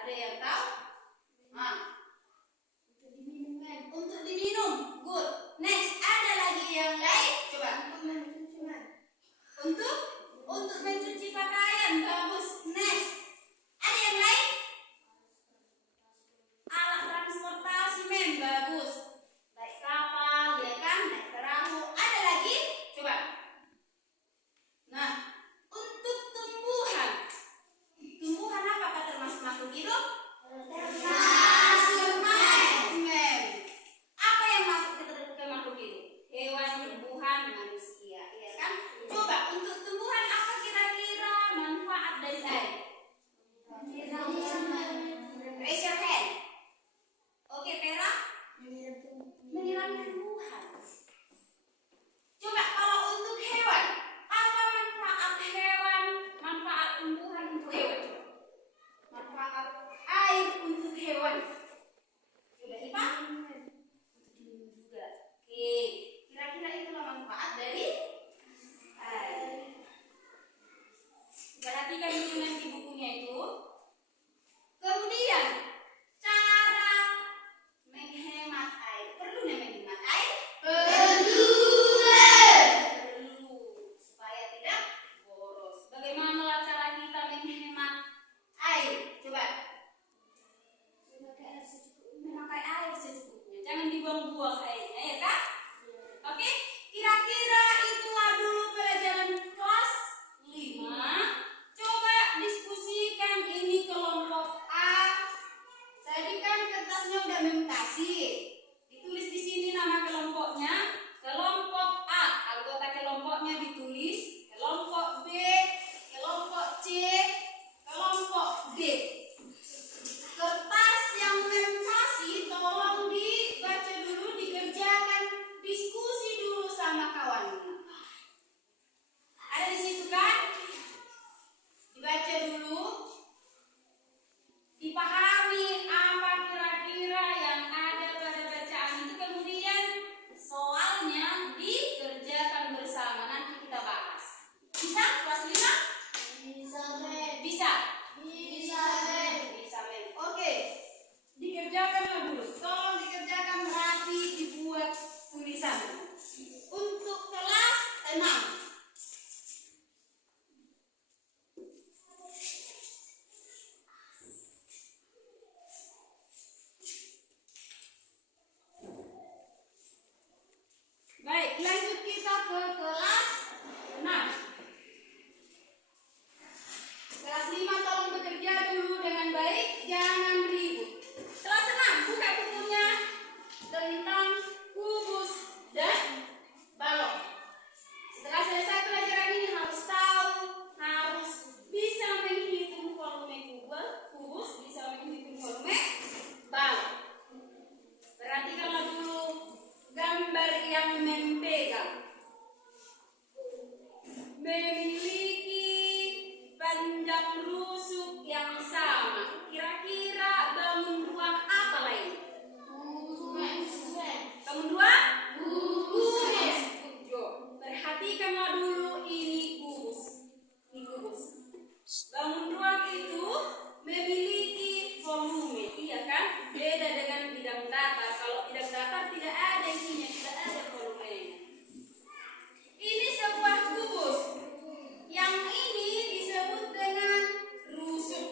Ada yang tahu? Nah, untuk diminum. Good. Next, ada lagi yang lain? Coba. Untuk mencuci pakaian. Bagus. Next. Ada yang lain? Alat transportasi, mem. Bagus. Naik kapal, ya kan? Naik perahu. Ada lagi? Coba. Nah, untuk tumbuhan. Tumbuhan apakah termasuk makhluk hidup? Termasuk, mem. Apa yang masuk ke makhluk hidup? Hewan, tumbuhan, manusia, ya kan? Coba untuk tumbuhan apa kira-kira manfaat dari air? Raise your hand. Oke, Vera? Menyiram tumbuhan. Coba kalau untuk hewan, apa manfaat hewan, manfaat tumbuhan untuk hewan? Manfaat air untuk hewan. Coba Ipan? Minum juga. Oke, kira-kira itulah manfaat dari air. Perhatikan dulu nanti bukunya itu. Kemudian cara menghemat air. Perlu menghemat air? Perlu. Supaya tidak boros. Bagaimana cara kita menghemat air? Coba. Memakai air secukupnya. Jangan dibuang-buang airnya, ya kan? Oke, kira-kira itulah dulu pelajaran kelas 5. Coba diskusikan ini kelompok A. Tadi kan kertasnya udah memutasi. Ditulis di sini nama kelompoknya. Kelompok A, anggota kelompoknya ditulis. Kelompok B, kelompok C, kelompok D. Kertas yang memutasi tolong dibaca dulu, dikerjakan, diskusi dulu sama kawannya. Ada di situ kan? Dibaca dulu, dipahami apa kira-kira yang ada pada bacaan itu, kemudian soalnya dikerjakan bersama. Nanti kita bahas. Bisa kelas 5? Bisa, Mem. Bisa? Bisa, Mem. Bisa, Mem. Oke. Dikerjakanlah dulu. Tolong dikerjakan rapi, dibuat tulisan. Untuk kelas 6. Baik, lanjut kita ke kelas 6. Kelas 5 tolong bekerja dulu dengan baik, jangan ribut. Kelas 6, buka bukunya tentang kubus dan balok. Setelah selesai pelajaran ini harus tahu, harus bisa menghitung volume kubus, bisa menghitung volume balok. Perhatikanlah dulu gambar yang mempegang. Memiliki panjang rusuk yang sama. Kira-kira bangun ruang apa lain? Bangun ruang? Kubus. Perhatikanlah dulu ini kubus. Ini kubus. Bangun ruang itu memiliki volume, iya kan? Beda dengan bidang datar. Kalau bidang datar tidak ada isinya, tidak ada volumenya. Ini sebuah kubus. Yang ini disebut dengan rusuk.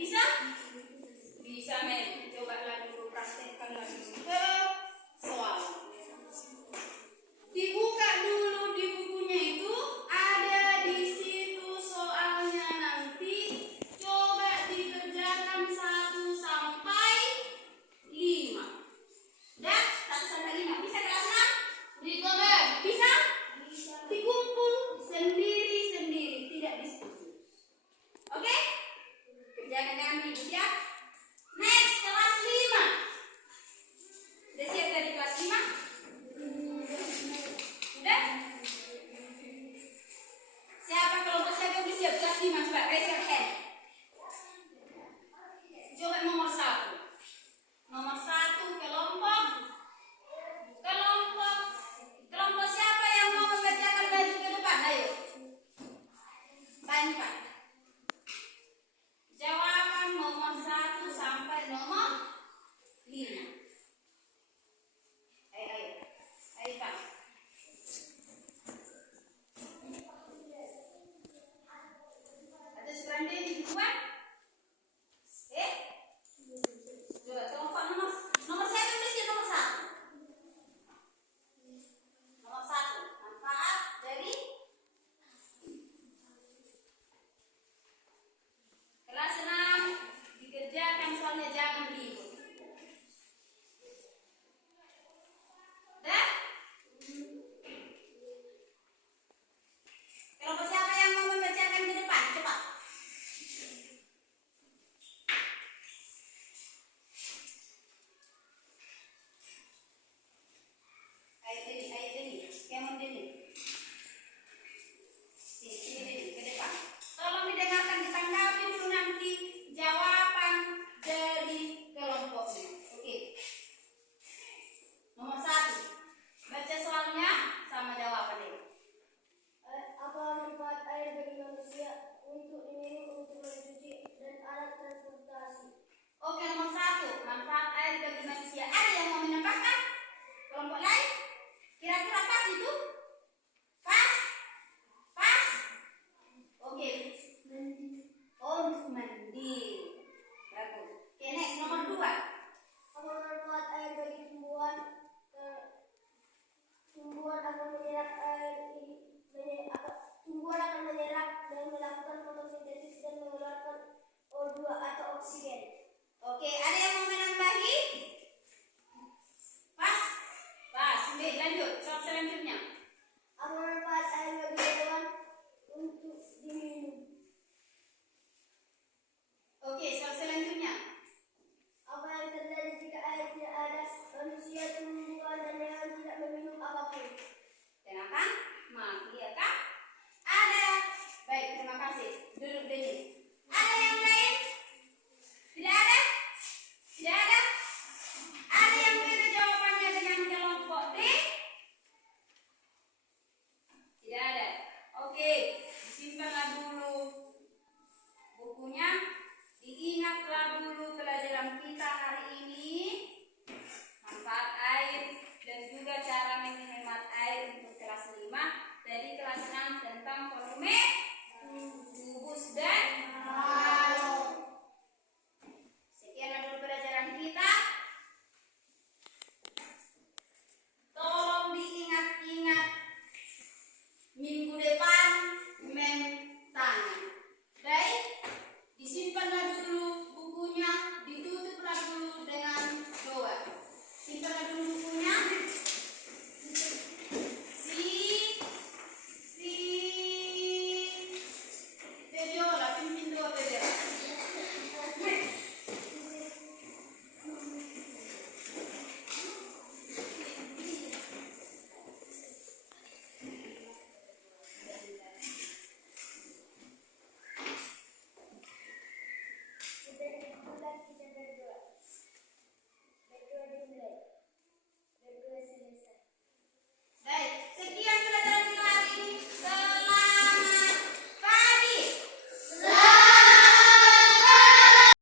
bisa? Bisa, men. Cobalah dulu, praktekkan lagi ke soal. Dibuka dulu di bukunya itu, ada di situ soalnya nanti. Coba dikerjakan 1 sampai 5. Udah? 1 sampai 5. Bisa kelas 6? Bisa? Dikumpul sendiri-sendiri, tidak diskusi. Oke? Kerjakan dengan ribut ya. Next, kelas 5. Udah siap dari kelas 5? Udah? Siapa kelompok siapa yang udah siap kelas 5? Coba raise your hand. Coba nomor 1. Nomor 1 kelompok siapa yang mau membacakan baju ke depan? Ayo. Banyak. Jawaban nomor 1 sampai nomor 5. Ayo. Ayo, Pak. Ada sekarang di bukuan? Coba kelompok nomor 1 udah siap nomor 1. Nomor 1, manfaat dari kelas 6 dikerjakan soalnya jangan ribut. Dah? Kelompok siapa yang mau membacakan ke depan? Cepat. Ayo Deni. Kemon Deni. Sini Deni, ke depan. Tolong didengarkan, ditanggapi dulu nanti jawaban dari kelompoknya. Oke. Nomor 1. Baca soalnya sama jawabannya. Apa manfaat air bagi manusia? Untuk diminum, untuk mencuci, dan alat transportasi. Oke, nomor 1. Manfaat air bagi manusia. Ada yang mau menambahkan? Kelompok lain? Kira-kira pas itu? Pas? Oke. Untuk mandi. Bagus. Oke, next. Nomor 2. Apa manfaat air bagi tumbuhan? Tumbuhan akan menyerap tumbuhan akan menyerap dan melakukan fotosintesis dan mengeluarkan O2 atau oksigen. Oke, ada yang mau